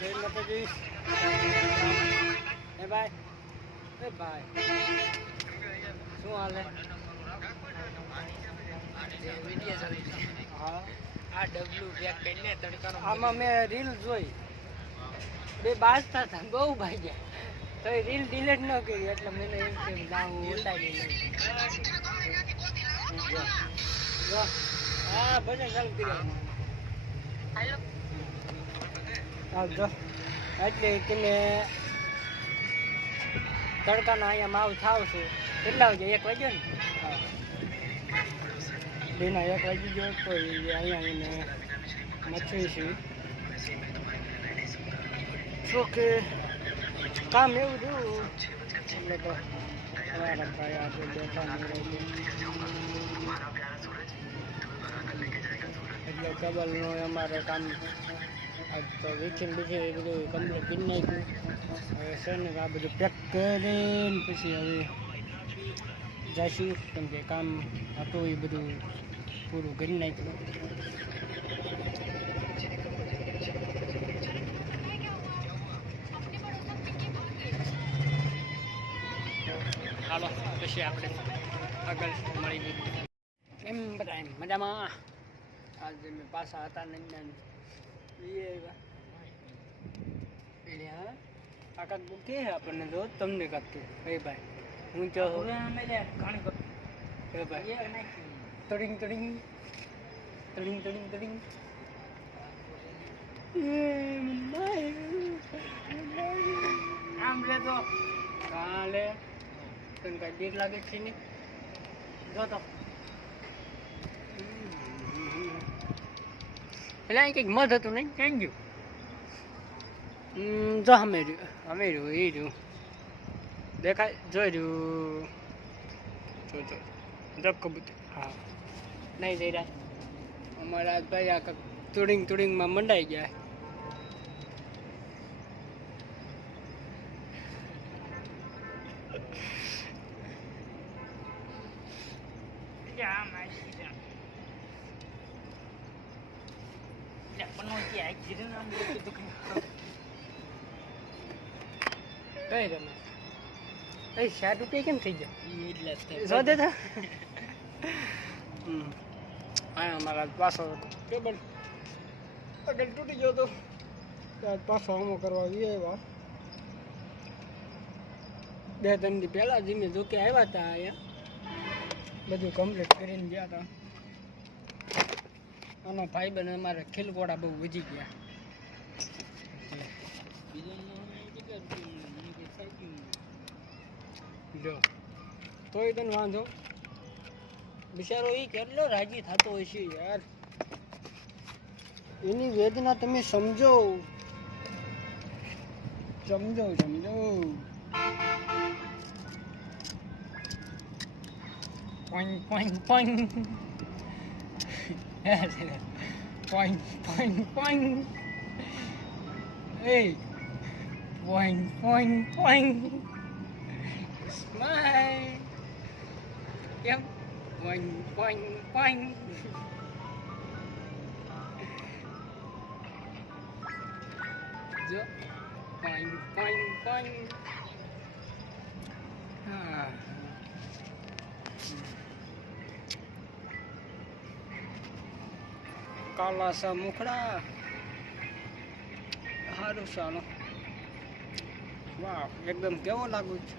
જય માતાજી. એ ભાઈ, એ ભાઈ, શું હાલે? હા, આ ડબલું પેક કરીને તડકાનો આમાં મેં રીલ જોઈ, બે બાજતા હતા, બહુ ભાગ્યા તો એ રીલ ડિલીટ ન કરી, એટલે મને એમ કે ના હું ઉતારી લઉં. હા, બધા ચાલુ કર્યા. આવજો એટલે તમે તડકાના અહીંયા માવ થાવ છું. કેટલા વાગે? 1 વાગ્યો ને? હા, બેના 1 વાગી ગયો તો અહીંયા એને મચવી છે. શું કે કામ એવું થયું એટલે તો અમારા ભાઈ આપણે બેઠા નહીં એટલે કેબલનું અમારે કામ આજ તો વીખીને બીજી બધું કમ્પ્લીટ કરી નાખ્યું. હવે છે ને આ બધું પેક કરીને પછી હવે જઈશું, કેમ કે કામ હતું એ બધું પૂરું કરી નાખ્યું. ચાલો પછી આપણે આગળ મળી ગઈ. એમ બધા એમ મજામાં. આજે મેં પાછા હતા નહીં આકાશ કે આપણને જો તમને કાપતું એ ભાઈ હું તો ભાઈ તડિંગ તડિંગ તડિંગ તડિંગ તડિંગ આમ લે તો કાલે તને કઈ બીક લાગે છે ને જો તો એટલે અહીં કંઈક મધ હતું નહીં ક્યાં ગયું? જો અમે રહ્યું એ રહ્યું દેખાય જોઈ રહ્યું જો કબૂતર. હા, નહીં જઈ રહ્યા અમારા ભાઈ આ તુડિંગ તુડિંગમાં મંડાઈ ગયા. કઈ રમે કઈ 60 રૂપિયા કેમ થઈ ગયા? સો દે તો હા, અમારા પાછો ટેબલ આગળ તૂટી ગયો તો ત્યાં પાછો હમો કરવા આવ્યા. 2-3 દી પહેલા જીને જોકે આવ્યા હતા અહીંયા બધું કમ્પ્લીટ કરીને ગયા હતા. આનો ભાઈ બને અમારે ખીલકોડા બહુ વધી ગયા. જો તોય તને વાંધો બિચારો એ કેટલો રાજી થતો હોય છે યાર. એની વેદના તમે સમજો સમજો સમજો. Point point point point point point એ પોઈન્ટ પોઈન્ટ પોઈન્ટ સ્માઈલ કેમ પોઈન્ટ પોઈન્ટ પોઈન્ટ જો પોઈન્ટ પોઈન્ટ પોઈન્ટ. હા, કાલા સા મુખડા સારું ચાલો. વાહ, એકદમ કેવો લાગુ છે.